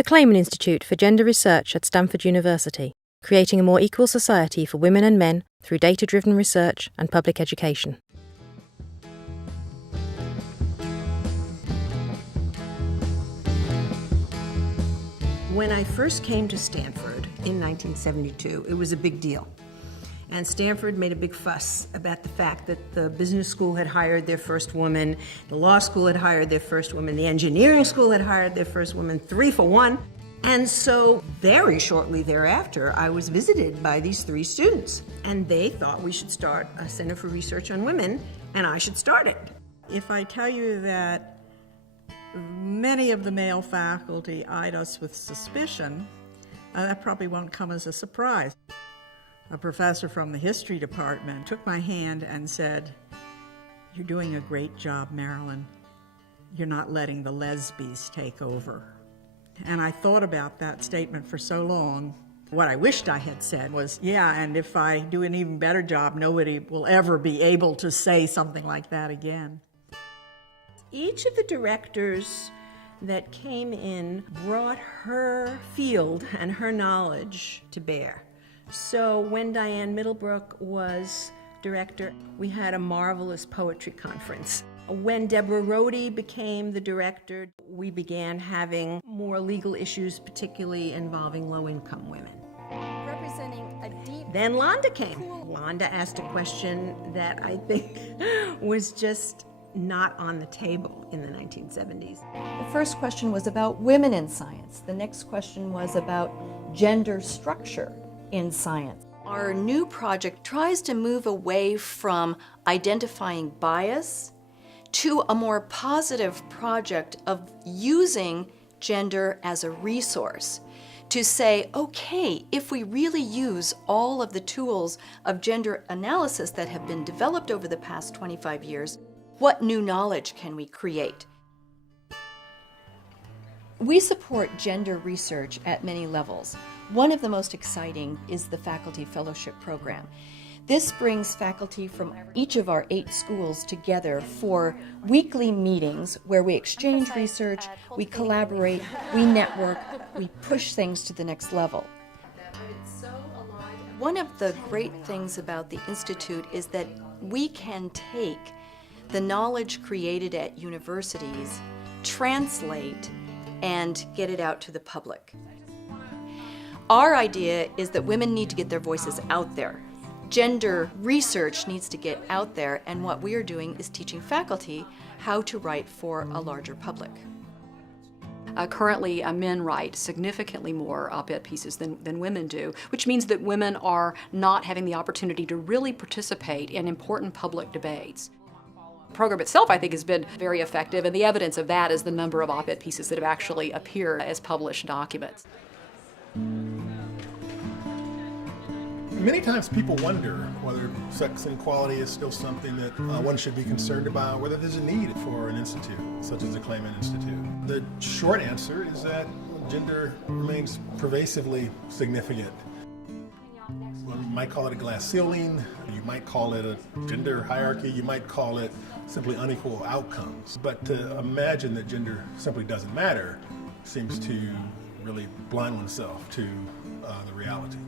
The Clayman Institute for Gender Research at Stanford University, creating a more equal society for women and men through data-driven research and public education. When I first came to Stanford in 1972, it was a big deal. And Stanford made a big fuss about the fact that the business school had hired their first woman, the law school had hired their first woman, the engineering school had hired their first woman, 3 for 1. And so very shortly thereafter, I was visited by these 3 students. And they thought we should start a Center for Research on Women, and I should start it. If I tell you that many of the male faculty eyed us with suspicion, that probably won't come as a surprise. A professor from the history department took my hand and said, "You're doing a great job, Marilyn. You're not letting the lesbies take over." And I thought about that statement for so long. What I wished I had said was, yeah, and if I do an even better job, nobody will ever be able to say something like that again. Each of the directors that came in brought her field and her knowledge to bear. So when Diane Middlebrook was director, we had a marvelous poetry conference. When Deborah Rohde became the director, we began having more legal issues, particularly involving low-income women. Representing a deep... Then Londa came. Londa asked a question that I think was just not on the table in the 1970s. The first question was about women in science. The next question was about gender structure in science. Our new project tries to move away from identifying bias to a more positive project of using gender as a resource to say, okay, if we really use all of the tools of gender analysis that have been developed over the past 25 years, what new knowledge can we create? We support gender research at many levels. One of the most exciting is the Faculty Fellowship Program. This brings faculty from each of our 8 schools together for weekly meetings where we exchange research, we collaborate, we network, we push things to the next level. One of the great things about the Institute is that we can take the knowledge created at universities, translate, and get it out to the public. Our idea is that women need to get their voices out there. Gender research needs to get out there, and what we are doing is teaching faculty how to write for a larger public. Currently, men write significantly more op-ed pieces than women do, which means that women are not having the opportunity to really participate in important public debates. The program itself, I think, has been very effective, and the evidence of that is the number of op-ed pieces that have actually appeared as published documents. Many times people wonder whether sex inequality is still something that one should be concerned about, whether there's a need for an institute such as the Clayman Institute. The short answer is that gender remains pervasively significant. You might call it a glass ceiling, you might call it a gender hierarchy, you might call it simply unequal outcomes. But to imagine that gender simply doesn't matter seems to really blind oneself to the reality.